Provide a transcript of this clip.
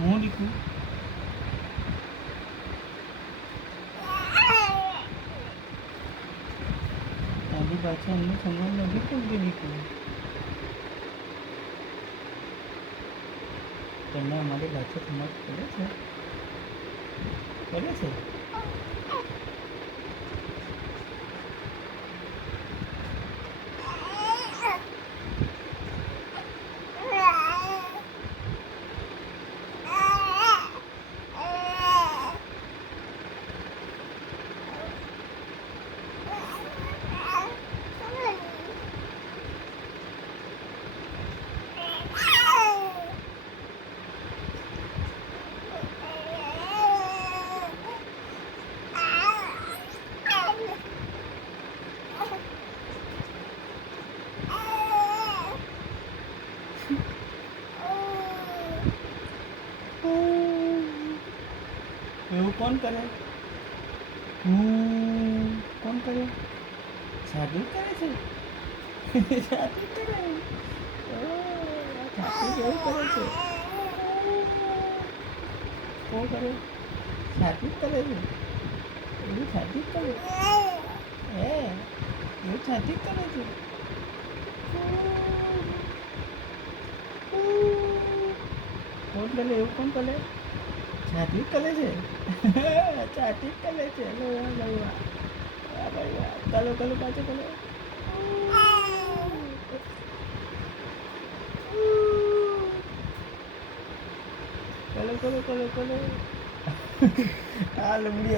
હું દીકુ તારી પાછળ અમને સમજ નથી પડતી દીકુ. તમને અમારી પાછળ સમજ પડે છે? પડે છે? એવું કોણ કરે? કોણ કરે? જાદુ કરે છે? જાદુ કરે? જાદુ કેવું કરે છે? કોણ કરે? જાદુ કરે છે? એવું જાદુ કરે? હે એવું જાદુ કરે છે? કોણ કરે? એવું કોણ કરે? જાદુ કરે છે? જાદુ કરે છે? લો ભાઈ વાહ, ભાઈ વાહ. ચાલો ચાલો પાછો ચાલો. ચલો ચલો ચલો ચલો. આ લંબડી